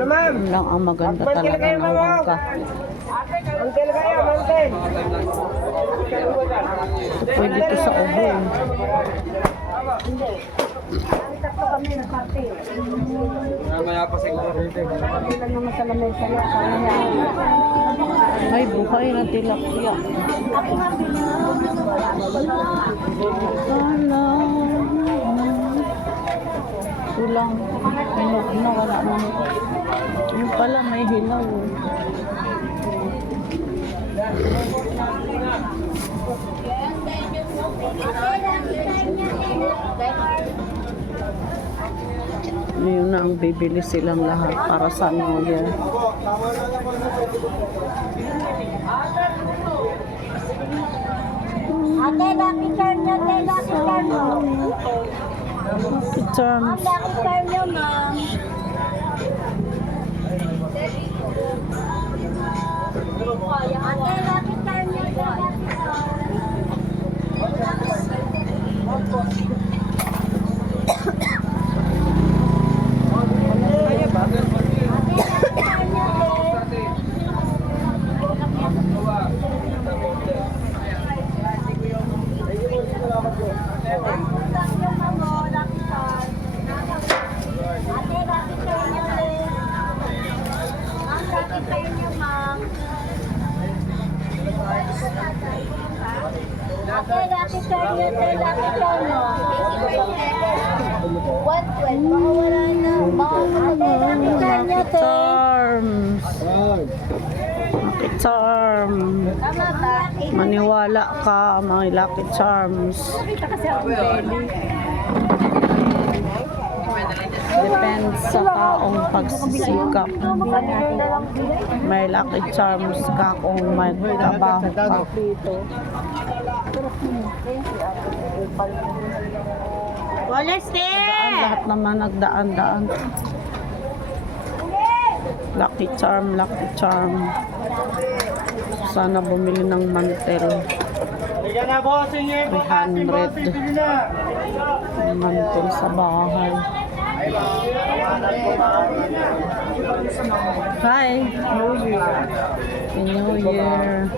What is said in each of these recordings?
Ano ma'am? Lang ang maganda talaga ng ma'am. bangka. Mantel kayo, mantel. Pwede to sa ubo. eh. Mamaya pa siguro rito. Ay, buhay na tilapia. Wala. Kulang. Ano, ano, wala na. Yung pala, may hilaw. Yun na ang bibili silang lahat para sa New Year. Ate, charm nyo, ate, lucky charm Lucky Ma'am, Charms. lucky charm nyo, ma'am. Ate, lucky charm nyo, ate, lucky charm. Ate, lucky charm nyo, ate. Lucky charm nyo, ma'am, oh, lucky charm. Ate, lucky charm nyo, ate. Ma'am, lucky charm nyo, ma'am. Ate, lucky charm nyo, ate, lucky charm mo. 112, baka wala na. Baka lucky charm ate. Charms. Lucky Charm. Tama ba? Maniwala ka, mga Lucky Charms. Depende sa taong pagsisikap. May Lucky Charms ka kung may trabaho ka. Walis Daan, lahat naman nagdaan-daan. Lucky Charm, Lucky Charm. Sana bumili ng mantel. Higa na boss, inyo yung bukas, 300. boss, bibili na. Mantel sa bahay. Hi! New Year. Happy New Year.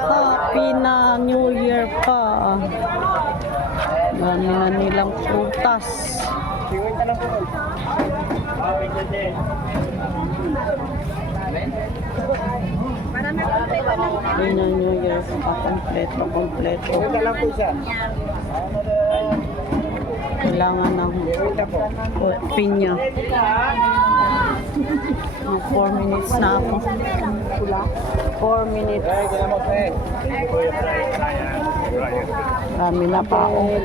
Happy na New Year pa. Dami na nilang prutas. Happy na New Year pa. Kompleto, kompleto. Ka lang po siya. Kailangan ng pinya. Mga 4 minutes na ako. 4 minutes. Dami na pa ako.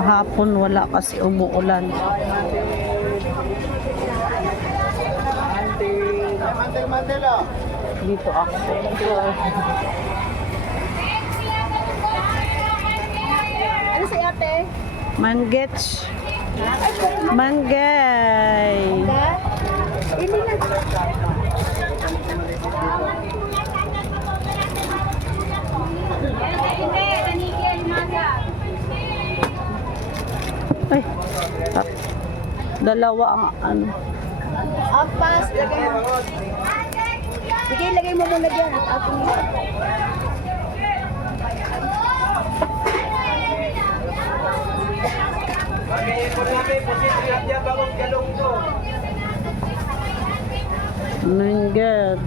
Kahapon wala kasi umuulan. Dito ako. Ano si ate? Mangets. Manggay. Ay. tat- Dalawa ang ano. Apas, lagay mo. Sige, lagay mo muna dyan. At ating Mangget.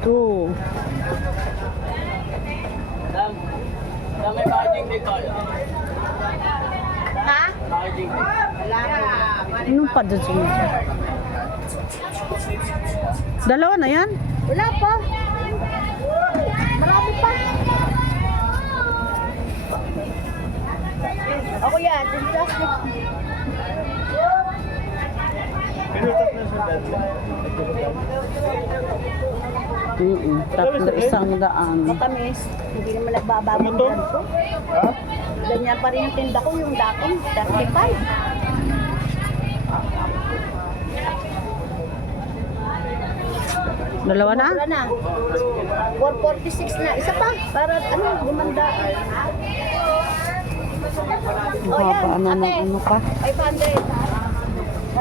Two. Ha? Wala na. Anong pa sunod? Dalawa na yan? Wala pa. Marami pa. Ako yan, yung plastic. Mm Tatlo isang daan. Matamis. Hindi naman nagbabago Ano to? yan ko. Ha? Ganyan pa rin yung tinda ko, yung dating 35. Dalawa na? Wala na. 446 na. Isa pa. Para ano, lumanda. Baka ano, ano, ano ka? 500.